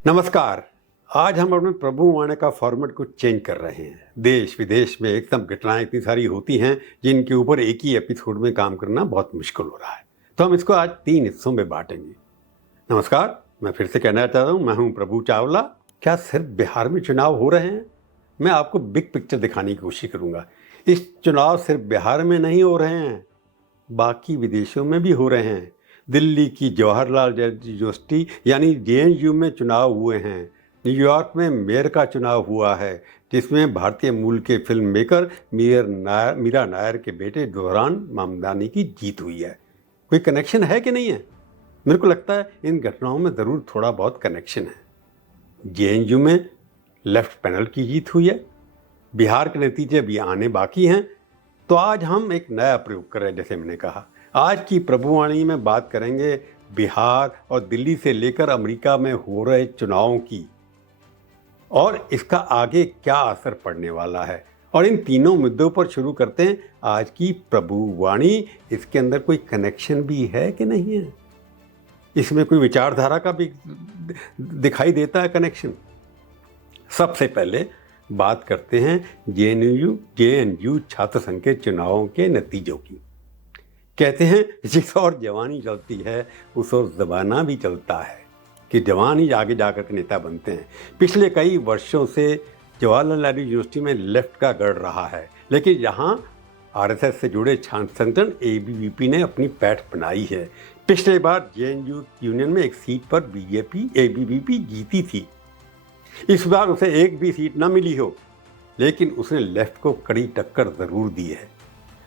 नमस्कार। आज हम अपने प्रभुवाणी का फॉर्मेट कुछ चेंज कर रहे हैं। देश विदेश में एकदम घटनाएं इतनी सारी होती हैं जिनके ऊपर एक ही एपिसोड में काम करना बहुत मुश्किल हो रहा है, तो हम इसको आज 3 हिस्सों में बांटेंगे। नमस्कार, मैं फिर से कहना चाहता हूँ, मैं हूँ प्रभु चावला। क्या सिर्फ बिहार में चुनाव हो रहे हैं? मैं आपको बिग पिक्चर दिखाने की कोशिश करूँगा। इस चुनाव सिर्फ बिहार में नहीं हो रहे हैं, बाकी विदेशों में भी हो रहे हैं। दिल्ली की जवाहरलाल यूनिवर्सिटी यानी जेएनयू में चुनाव हुए हैं। न्यूयॉर्क में मेयर का चुनाव हुआ है, जिसमें भारतीय मूल के फिल्म मेकर मीरा नायर के बेटे दोहरान मामदानी की जीत हुई है। कोई कनेक्शन है कि नहीं है? मेरे को लगता है इन घटनाओं में ज़रूर थोड़ा बहुत कनेक्शन है। जेएनयू में लेफ्ट पैनल की जीत हुई है। बिहार के नतीजे अभी आने बाकी हैं। तो आज हम एक नया प्रयोग कर रहे हैं। जैसे मैंने कहा, आज की प्रभुवाणी में बात करेंगे बिहार और दिल्ली से लेकर अमेरिका में हो रहे चुनावों की, और इसका आगे क्या असर पड़ने वाला है। और इन तीनों मुद्दों पर शुरू करते हैं आज की प्रभुवाणी। इसके अंदर कोई कनेक्शन भी है कि नहीं है? इसमें कोई विचारधारा का भी दिखाई देता है कनेक्शन? सबसे पहले बात करते हैं जेएनयू छात्र संघ के चुनावों के नतीजों की। कहते हैं जिस ओर जवानी चलती है उस ओर ज़माना भी चलता है, कि जवान ही आगे जाकर के नेता बनते हैं। पिछले कई वर्षों से जवाहरलाल नेहरू यूनिवर्सिटी में लेफ्ट का गढ़ रहा है, लेकिन यहाँ आरएसएस से जुड़े छात्र संगठन एबीवीपी ने अपनी पैठ बनाई है। पिछले बार जेएनयू यूनियन में एक सीट पर बीजेपी एबीवीपी जीती थी। इस बार उसे एक भी सीट न मिली हो, लेकिन उसने लेफ्ट को कड़ी टक्कर ज़रूर दी है।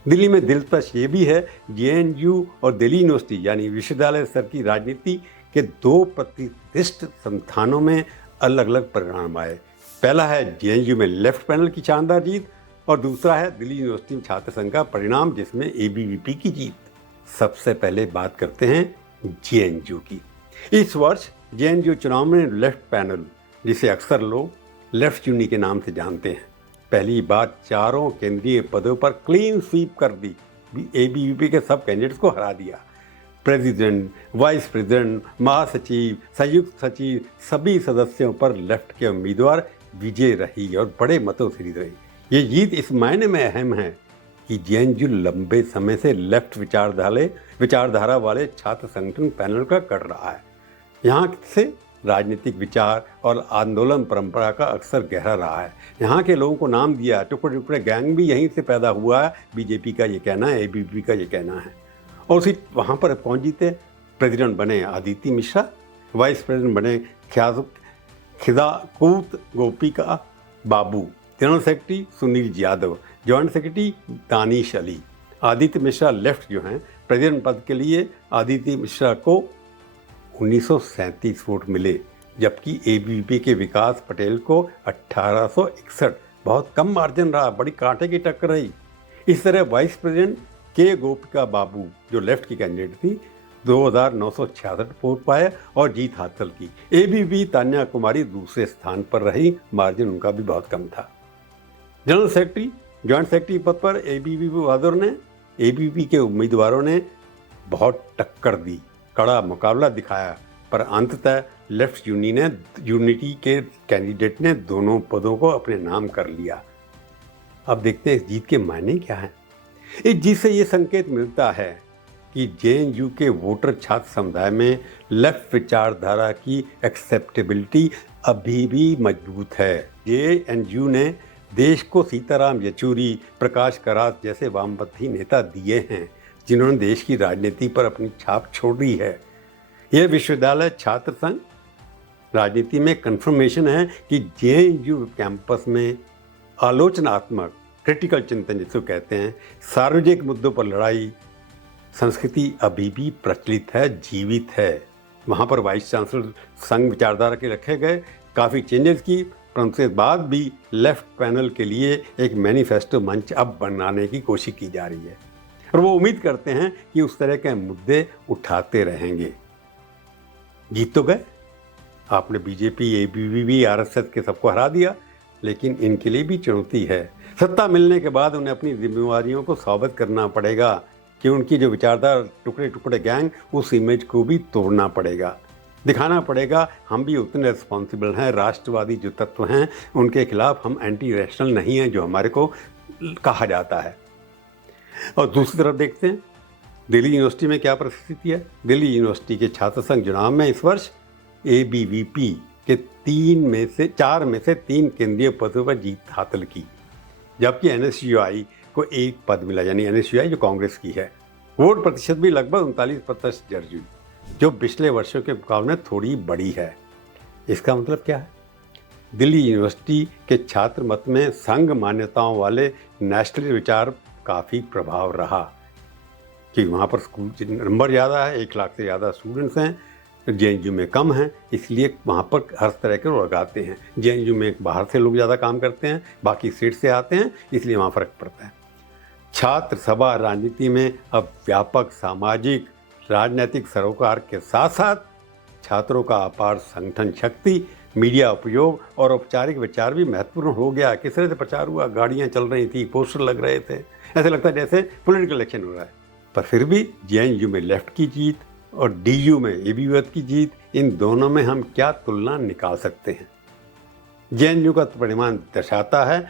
दिल्ली में दिलचस्प ये भी है, जेएनयू और दिल्ली यूनिवर्सिटी यानी विश्वविद्यालय स्तर की राजनीति के 2 प्रतिष्ठित संस्थानों में अलग अलग परिणाम आए। पहला है जेएनयू में लेफ्ट पैनल की शानदार जीत, और दूसरा है दिल्ली यूनिवर्सिटी में छात्र संघ का परिणाम, जिसमें एबीवीपी की जीत। सबसे पहले बात करते हैं जेएनयू की। इस वर्ष जेएनयू चुनाव में लेफ्ट पैनल, जिसे अक्सर लोग लेफ्ट यूनी के नाम से जानते हैं, पहली बार 4 केंद्रीय पदों पर क्लीन स्वीप कर दी। एबीवीपी के सब कैंडिडेट्स को हरा दिया। प्रेसिडेंट, वाइस प्रेसिडेंट, महासचिव, संयुक्त सचिव, सभी सदस्यों पर लेफ्ट के उम्मीदवार विजय रही और बड़े मतों से जीत रही। ये जीत इस मायने में अहम है कि जेएनयू लंबे समय से लेफ्ट विचारधारा वाले छात्र संगठन पैनल का कर रहा है। यहाँ से राजनीतिक विचार और आंदोलन परंपरा का अक्सर गहरा रहा है। यहाँ के लोगों को नाम दिया, टुकड़े टुकड़े गैंग भी यहीं से पैदा हुआ है। बीजेपी का ये कहना है, एबीवीपी का ये कहना है। और उसी वहाँ पर कौन जीते? प्रेसिडेंट बने आदित्य मिश्रा, वाइस प्रेसिडेंट बने खिदाकूत Gopika Babu, general secretary Sunil Yadav, joint secretary Danish Ali. Aditya Mishra left जो हैं, प्रेसिडेंट पद के लिए आदित्य मिश्रा को 1937 वोट मिले, जबकि एबीवीपी के विकास पटेल को 1861। बहुत कम मार्जिन रहा, बड़ी कांटे की टक्कर रही। इस तरह वाइस प्रेसिडेंट के गोपिका बाबू, जो लेफ्ट की कैंडिडेट थी, 2966 वोट पाए और जीत हासिल की। एबीवीपी तान्या कुमारी दूसरे स्थान पर रही, मार्जिन उनका भी बहुत कम था। जनरल सेक्रेटरी, जॉइंट सेक्रेटरी पद पर एबीवीपी के उम्मीदवारों ने बहुत टक्कर दी, कड़ा मुकाबला दिखाया, पर अंततः लेफ्ट यूनिटी के कैंडिडेट ने दोनों पदों को अपने नाम कर लिया। अब देखते हैं इस जीत के मायने क्या हैं। इस जीत से ये संकेत मिलता है कि जेएनयू के वोटर छात्र समुदाय में लेफ्ट विचारधारा की एक्सेप्टेबिलिटी अभी भी मजबूत है। जेएनयू ने देश को सीताराम येचुरी, प्रकाश करात जैसे वामपंथी नेता दिए हैं, जिन्होंने देश की राजनीति पर अपनी छाप छोड़ी है। यह विश्वविद्यालय छात्र संघ राजनीति में कन्फर्मेशन है कि जेएनयू कैंपस में आलोचनात्मक क्रिटिकल चिंतन, जिसको कहते हैं, सार्वजनिक मुद्दों पर लड़ाई संस्कृति अभी भी प्रचलित है, जीवित है। वहाँ पर वाइस चांसलर संघ विचारधारा के रखे गए, काफ़ी चेंजेस की, परंतु इसके बाद भी लेफ्ट पैनल के लिए एक मैनिफेस्टो मंच अब बनाने की कोशिश की जा रही है, और वो उम्मीद करते हैं कि उस तरह के मुद्दे उठाते रहेंगे। जीत तो गए, आपने बीजेपी, एबीवीपी, आरएसएस के सबको हरा दिया, लेकिन इनके लिए भी चुनौती है। सत्ता मिलने के बाद उन्हें अपनी जिम्मेवारियों को साबित करना पड़ेगा कि उनकी जो विचारधारा टुकड़े टुकड़े गैंग, उस इमेज को भी तोड़ना पड़ेगा। दिखाना पड़ेगा हम भी उतने रिस्पॉन्सिबल हैं, राष्ट्रवादी जो तत्व हैं उनके खिलाफ हम एंटी रैशनल नहीं हैं जो हमारे को कहा जाता है। और दूसरी तरफ देखते हैं दिल्ली यूनिवर्सिटी में क्या परिस्थिति है। दिल्ली यूनिवर्सिटी के छात्र संघ चुनाव में इस वर्ष ABVP के 4 में से 3 केंद्रीय पदों पर जीत हासिल की, जबकि NSUI को 1 पद मिला, यानी NSUI जो कांग्रेस की है। वोट प्रतिशत भी लगभग 39% दर्ज हुई, जो पिछले वर्षों के मुकाबले थोड़ी बड़ी है। इसका मतलब क्या है? दिल्ली यूनिवर्सिटी के छात्र मत में संघ मान्यताओं वाले नेशनल विचार काफ़ी प्रभाव रहा कि वहाँ पर स्कूल नंबर ज़्यादा है, 1 लाख से ज़्यादा स्टूडेंट्स हैं, JNU में कम हैं, इसलिए वहाँ पर हर तरह के लोग आते हैं। JNU में बाहर से लोग ज़्यादा काम करते हैं, बाकी स्टेट से आते हैं, इसलिए वहाँ फ़र्क पड़ता है। छात्र सभा राजनीति में अब व्यापक सामाजिक राजनीतिक सरोकार के साथ साथ छात्रों का अपार संगठन शक्ति, मीडिया उपयोग और औपचारिक विचार भी महत्वपूर्ण हो गया। किस तरह से प्रचार हुआ, गाड़ियाँ चल रही थी, पोस्टर लग रहे थे, ऐसे लगता है जैसे पॉलिटिकल इलेक्शन हो रहा है। पर फिर भी JNU में लेफ्ट की जीत और DU में ABVP की जीत, इन दोनों में हम क्या तुलना निकाल सकते हैं? JNU का परिणाम दर्शाता है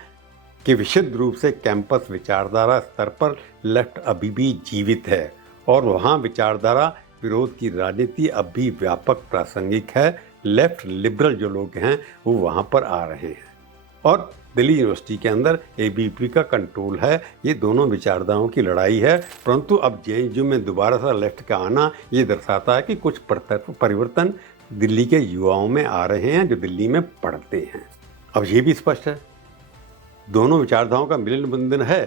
कि विशुद्ध रूप से कैंपस विचारधारा स्तर पर लेफ्ट अभी भी जीवित है और वहाँ विचारधारा विरोध की राजनीति अब भी व्यापक प्रासंगिक है। लेफ्ट लिबरल जो लोग हैं वो वहाँ पर आ रहे हैं और दिल्ली यूनिवर्सिटी के अंदर ABVP का कंट्रोल है। ये दोनों विचारधाराओं की लड़ाई है, परंतु अब JNU में दोबारा से लेफ्ट का आना ये दर्शाता है कि कुछ परिवर्तन दिल्ली के युवाओं में आ रहे हैं जो दिल्ली में पढ़ते हैं। अब ये भी स्पष्ट है दोनों विचारधाराओं का मिलन बंधन है।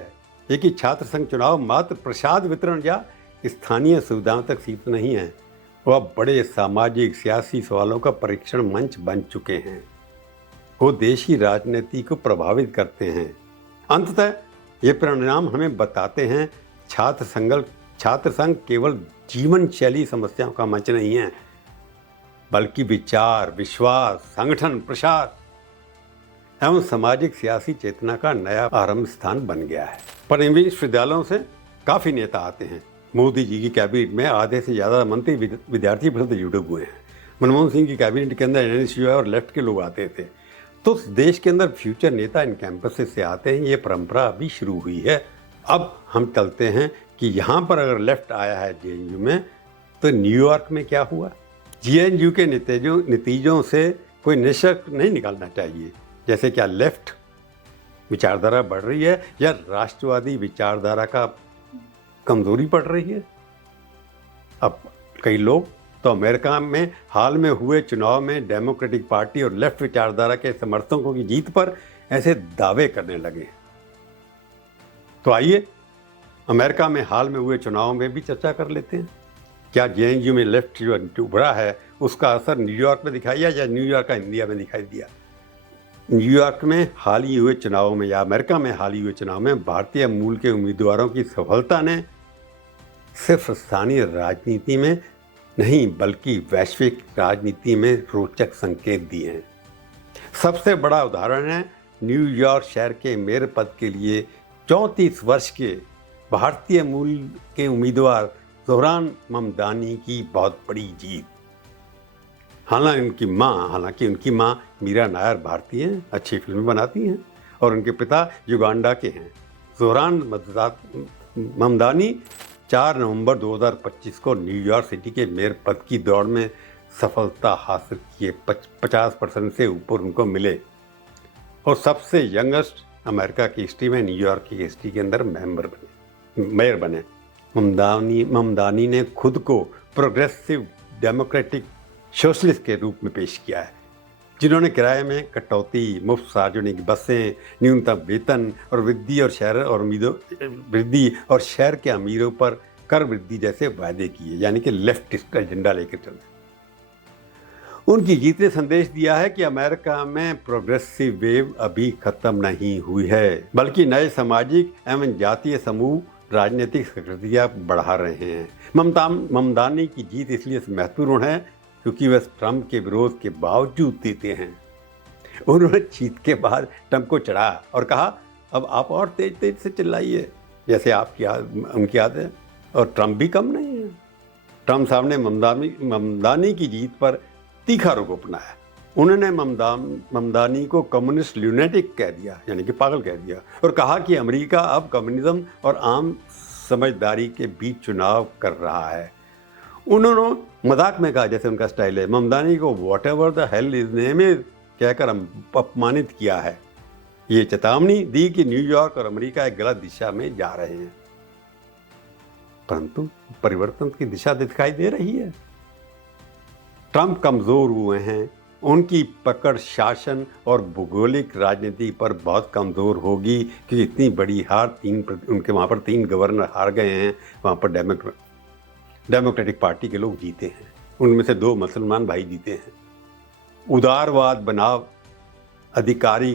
एक ही छात्र संघ चुनाव मात्र प्रसाद वितरण या स्थानीय सुविधाओं तक सीमित नहीं है, वह बड़े सामाजिक सियासी सवालों का परीक्षण मंच बन चुके हैं। वो देश की राजनीति को प्रभावित करते हैं। अंततः ये परिणाम हमें बताते हैं छात्र संघ केवल जीवन शैली समस्याओं का मंच नहीं है, बल्कि विचार, विश्वास, संगठन, प्रसार एवं सामाजिक सियासी चेतना का नया आरंभ स्थान बन गया है। पर इन विश्वविद्यालयों से काफ़ी नेता आते हैं। मोदी जी की कैबिनेट में आधे से ज़्यादा मंत्री विद्यार्थी परिषद से जुड़े हुए हैं। मनमोहन सिंह की कैबिनेट के अंदर NSUI और लेफ्ट के लोग आते थे। तो देश के अंदर फ्यूचर नेता इन कैंपस से आते हैं, ये परंपरा अभी शुरू हुई है। अब हम चलते हैं कि यहाँ पर अगर लेफ्ट आया है JNU में, तो न्यूयॉर्क में क्या हुआ? JNU के नतीजों से कोई निष्कर्ष नहीं निकालना चाहिए, जैसे क्या लेफ्ट विचारधारा बढ़ रही है या राष्ट्रवादी विचारधारा का कमजोरी पड़ रही है। अब कई लोग तो अमेरिका में हाल में हुए चुनाव में डेमोक्रेटिक पार्टी और लेफ्ट विचारधारा के समर्थकों की जीत पर ऐसे दावे करने लगे। तो आइए अमेरिका में हाल में हुए चुनाव में भी चर्चा कर लेते हैं। क्या JNU में लेफ्ट जो उभरा है उसका असर न्यूयॉर्क में दिखाई या न्यूयॉर्क का इंडिया में दिखाई दिया? न्यूयॉर्क में हाल ही हुए चुनाव में या अमेरिका में हाल ही हुए चुनाव में भारतीय मूल के उम्मीदवारों की सफलता ने सिर्फ स्थानीय राजनीति में नहीं बल्कि वैश्विक राजनीति में रोचक संकेत दिए हैं। सबसे बड़ा उदाहरण है न्यूयॉर्क शहर के मेयर पद के लिए 34 वर्ष के भारतीय मूल के उम्मीदवार ज़ोहरान ममदानी की बहुत बड़ी जीत। हालांकि उनकी मां मीरा नायर भारतीय हैं, अच्छी फिल्में बनाती हैं और उनके पिता युगांडा के हैं। ज़ोहरान ममदानी 4 नवंबर 2025 को न्यूयॉर्क सिटी के मेयर पद की दौड़ में सफलता हासिल किए 50% से ऊपर उनको मिले और सबसे यंगेस्ट अमेरिका की हिस्ट्री में न्यूयॉर्क की हिस्ट्री के अंदर मेयर बने। ममदानी ने खुद को प्रोग्रेसिव डेमोक्रेटिक सोशलिस्ट के रूप में पेश किया है, जिन्होंने किराए में कटौती, मुफ्त सार्वजनिक बसें, न्यूनतम वेतन और वृद्धि और शहर के अमीरों पर कर वृद्धि जैसे वायदे किए, यानी कि लेफ्टिस्ट का एजेंडा लेकर चले। उनकी जीत ने संदेश दिया है कि अमेरिका में प्रोग्रेसिव वेव अभी खत्म नहीं हुई है, बल्कि नए सामाजिक एवं जातीय समूह राजनीतिक सक्रियता बढ़ा रहे हैं। ममदानी की जीत इसलिए महत्वपूर्ण है क्योंकि वह ट्रंप के विरोध के बावजूद जीते हैं। उन्होंने जीत के बाद ट्रंप को चढ़ा और कहा अब आप और तेज से चिल्लाइए, जैसे उनकी आदत है, और ट्रंप भी कम नहीं है। ट्रंप साहब ने ममदानी की जीत पर तीखा रुख अपनाया। उन्होंने ममदानी को कम्युनिस्ट ल्यूनेटिक कह दिया, यानी कि पागल कह दिया, और कहा कि अमेरिका अब कम्युनिज्म और आम समझदारी के बीच चुनाव कर रहा है। उन्होंने मजाक में कहा, जैसे उनका स्टाइल है, ममदानी को what ever the hell is name is कहकर अपमानित किया है। ये चेतावनी दी कि न्यूयॉर्क और अमेरिका एक गलत दिशा में जा रहे हैं। परंतु परिवर्तन की दिशा दिखाई दे रही है। ट्रंप कमजोर हुए हैं, उनकी पकड़ शासन और भौगोलिक राजनीति पर बहुत कमज़ोर होगी, क्योंकि इतनी बड़ी हार उनके वहाँ पर 3 गवर्नर हार गए हैं। वहाँ पर डेमोक्रेटिक पार्टी के लोग जीते हैं, उनमें से 2 मुसलमान भाई जीते हैं। उदारवाद बनाव अधिकारी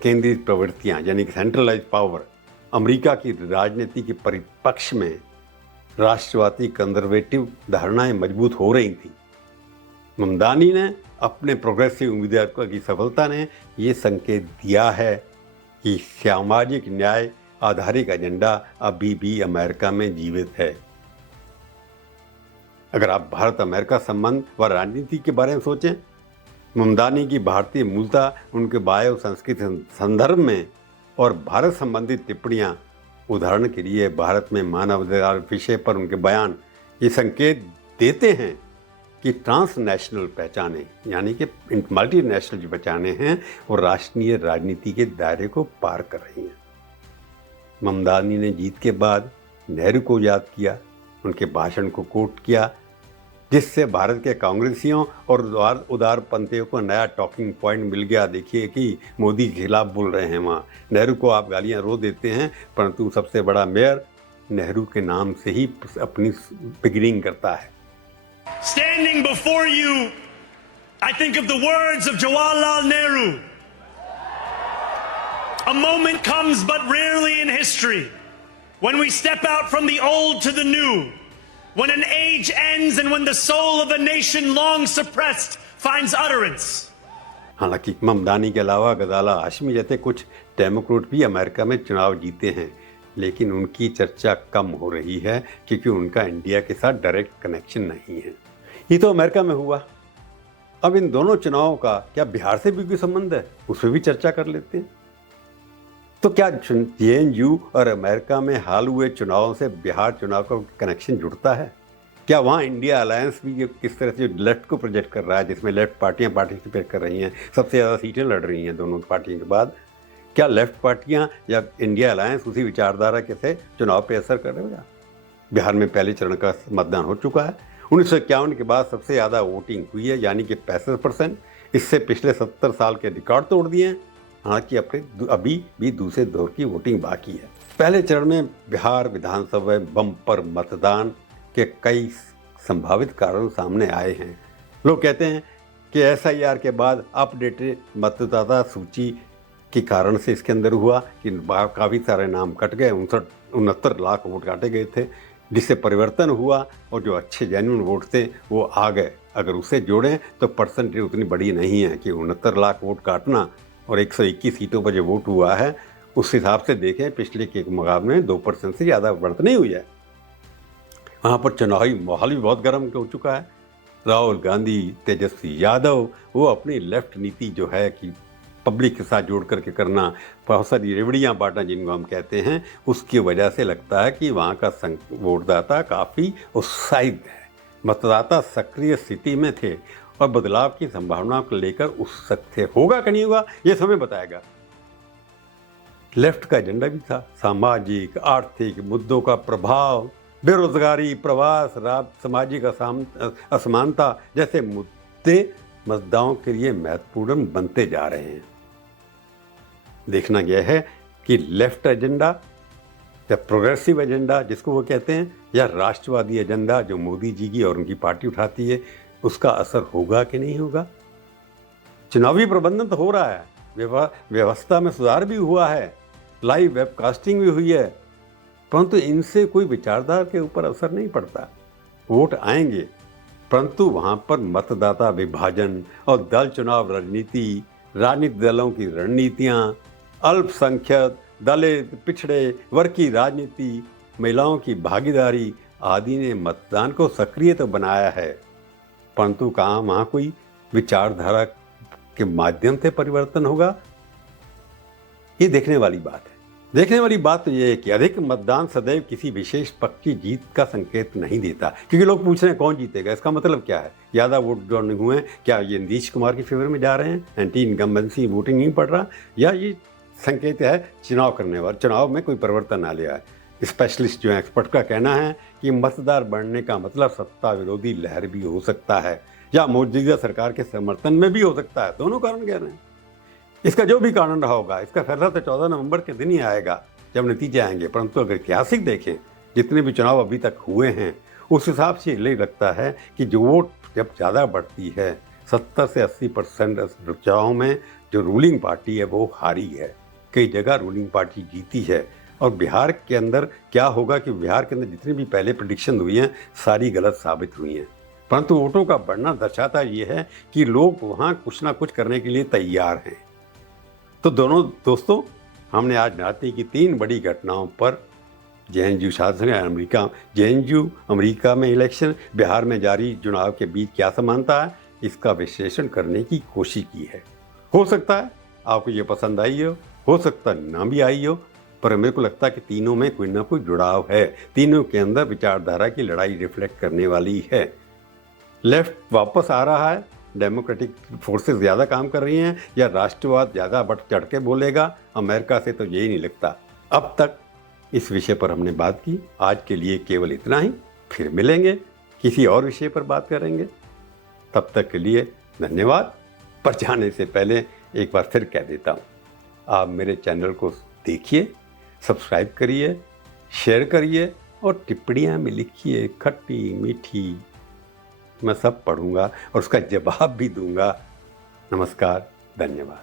केंद्रित प्रवृत्तियाँ, यानी कि सेंट्रलाइज पावर, अमेरिका की राजनीति के परिपक्ष में राष्ट्रवादी कंजर्वेटिव धारणाएं मजबूत हो रही थी। ममदानी ने अपने प्रोग्रेसिव उम्मीदवार की सफलता ने ये संकेत दिया है कि सामाजिक न्याय आधारित एजेंडा अभी भी अमेरिका में जीवित है। अगर आप भारत अमेरिका संबंध व राजनीति के बारे में सोचें, ममदानी की भारतीय मूलता, उनके बायो संस्कृति संदर्भ में और भारत संबंधित टिप्पणियां, उदाहरण के लिए भारत में मानवाधिकार विषय पर उनके बयान, ये संकेत देते हैं कि ट्रांसनेशनल पहचाने, यानी कि मल्टीनेशनल जो पहचाने हैं, वो राष्ट्रीय राजनीति के दायरे को पार कर रही हैं। ममदानी ने जीत के बाद नेहरू को याद किया, उनके भाषण को कोट किया, जिससे भारत के कांग्रेसियों और उदारपंथियों को नया टॉकिंग पॉइंट मिल गया। देखिए कि मोदी के खिलाफ बोल रहे हैं वहाँ। नेहरू को आप गालियाँ रो देते हैं, परंतु सबसे बड़ा मेयर नेहरू के नाम से ही अपनी बिगिनिंग करता है। Standing before you, I think of the words of Jawaharlal Nehru. A moment comes but rarely in history when we step out from the old to the new, when an age ends and when the soul of a nation long suppressed finds utterance. हालांकि ममदानी के अलावा गजाला हाशमी जैसे कुछ Democrat भी America में चुनाव जीते हैं, लेकिन उनकी चर्चा कम हो रही है क्योंकि उनका इंडिया के साथ डायरेक्ट कनेक्शन नहीं है। ये तो अमेरिका में हुआ। अब इन दोनों चुनावों का क्या बिहार से भी कोई संबंध है, उस पर भी चर्चा कर लेते हैं। तो क्या JNU और अमेरिका में हाल हुए चुनावों से बिहार चुनाव का कनेक्शन जुड़ता है? क्या वहाँ इंडिया अलायंस भी किस तरह से लेफ्ट को प्रोजेक्ट कर रहा है, जिसमें लेफ्ट पार्टियाँ पार्टिसिपेट कर रही हैं, सबसे ज़्यादा सीटें लड़ रही हैं दोनों पार्टियों के बाद? क्या लेफ्ट पार्टियाँ या इंडिया अलायंस उसी विचारधारा के से चुनाव पर असर कर रहे हो? बिहार में पहले चरण का मतदान हो चुका है। 1951 के बाद सबसे ज़्यादा वोटिंग हुई है, यानी कि 65%। इससे पिछले 70 साल के रिकॉर्ड तोड़ दिए हैं। हालांकि अभी भी दूसरे दौर की वोटिंग बाकी है। पहले चरण में बिहार विधानसभा बम्पर मतदान के कई संभावित कारण सामने आए हैं। लोग कहते हैं कि SIR के बाद अपडेटेड मतदाता सूची के कारण से इसके अंदर हुआ कि काफ़ी सारे नाम कट गए, 69 लाख वोट काटे गए थे, जिससे परिवर्तन हुआ और जो अच्छे जेन्युइन वोट थे वो आ गए। अगर उसे जोड़ें तो परसेंटेज उतनी बड़ी नहीं है कि 69 लाख वोट काटना और 121 सीटों पर जो वोट हुआ है उस हिसाब से देखें पिछले के मुकाबले में 2% से ज़्यादा बढ़त नहीं हुई है। वहाँ पर चुनावी माहौल भी बहुत गर्म हो चुका है। राहुल गांधी, तेजस्वी यादव, वो अपनी लेफ्ट नीति जो है कि पब्लिक के साथ जोड़ करके करना, बहुत सारी रेवड़ियाँ बांटना जिनको हम कहते हैं, उसकी वजह से लगता है कि वहाँ का वोटदाता काफ़ी उत्साहित है। मतदाता सक्रिय स्थिति में थे और बदलाव की संभावना को लेकर उत्सुक थे। होगा कि नहीं होगा ये समय बताएगा। लेफ्ट का एजेंडा भी था, सामाजिक आर्थिक मुद्दों का प्रभाव, बेरोजगारी, प्रवास, सामाजिक असमानता जैसे मुद्दे मतदाताओं के लिए महत्वपूर्ण बनते जा रहे हैं। देखना यह है कि लेफ्ट एजेंडा या प्रोग्रेसिव एजेंडा जिसको वो कहते हैं, या राष्ट्रवादी एजेंडा जो मोदी जी की और उनकी पार्टी उठाती है, उसका असर होगा कि नहीं होगा। चुनावी प्रबंधन तो हो रहा है, व्यवस्था में सुधार भी हुआ है, लाइव वेबकास्टिंग भी हुई है, परंतु इनसे कोई विचारधारा के ऊपर असर नहीं पड़ता। वोट आएंगे, परंतु वहाँ पर मतदाता विभाजन और दल चुनाव राजनीति, राजनीतिक दलों की रणनीतियाँ, अल्पसंख्यक, दलित, पिछड़े वर्ग की राजनीति, महिलाओं की भागीदारी आदि ने मतदान को सक्रिय तो बनाया है, परंतु कहाँ वहाँ कोई विचारधारा के माध्यम से परिवर्तन होगा, ये देखने वाली बात है। देखने वाली बात तो ये है कि अधिक मतदान सदैव किसी विशेष पक्ष की जीत का संकेत नहीं देता, क्योंकि लोग पूछ रहे हैं कौन जीतेगा, इसका मतलब क्या है, ज़्यादा वोट जो नहीं हुए हैं, क्या ये नीतीश कुमार के फेवर में जा रहे हैं, एंटी इनकम्बेंसी वोटिंग नहीं पड़ रहा, या ये संकेत है चुनाव करने वाले चुनाव में कोई परिवर्तन ना ले आए। स्पेशलिस्ट जो है, एक्सपर्ट का कहना है कि मतदार बढ़ने का मतलब सत्ता विरोधी लहर भी हो सकता है या मौजूदा सरकार के समर्थन में भी हो सकता है। दोनों कारण कह रहे हैं। इसका जो भी कारण रहा होगा, इसका फैसला तो 14 नवंबर के दिन ही आएगा जब नतीजे आएंगे। परंतु अगर ऐतिहासिक देखें, जितने भी चुनाव अभी तक हुए हैं, उस हिसाब से ये लगता है कि जो वोट जब ज़्यादा बढ़ती है, 70 से 80% चुनाव में जो रूलिंग पार्टी है वो हारी है। कई जगह रूलिंग पार्टी जीती है। और बिहार के अंदर क्या होगा कि बिहार के अंदर जितनी भी पहले प्रेडिक्शन हुई हैं, सारी गलत साबित हुई हैं। परंतु वोटों का बढ़ना दर्शाता ये है कि लोग वहाँ कुछ ना कुछ करने के लिए तैयार हैं। तो दोस्तों, हमने आज रात्रि की 3 बड़ी घटनाओं पर जेएनयू शासन, जेएनयू, अमेरिका में इलेक्शन, बिहार में जारी चुनाव के बीच क्या समानता है, इसका विश्लेषण करने की कोशिश की है। हो सकता है आपको ये पसंद आई हो सकता ना भी आई हो, पर मेरे को लगता है कि तीनों में कोई ना कोई जुड़ाव है। तीनों के अंदर विचारधारा की लड़ाई रिफ्लेक्ट करने वाली है। लेफ्ट वापस आ रहा है, डेमोक्रेटिक फोर्सेस ज़्यादा काम कर रही हैं, या राष्ट्रवाद ज़्यादा बढ़ चढ़ के बोलेगा। अमेरिका से तो यही नहीं लगता। अब तक इस विषय पर हमने बात की। आज के लिए केवल इतना ही। फिर मिलेंगे, किसी और विषय पर बात करेंगे। तब तक के लिए धन्यवाद। पर जाने से पहले एक बार फिर कह देता हूँ, आप मेरे चैनल को देखिए, सब्सक्राइब करिए, शेयर करिए और टिप्पणियाँ में लिखिए, खट्टी मीठी। मैं सब पढ़ूंगा और उसका जवाब भी दूंगा। नमस्कार, धन्यवाद।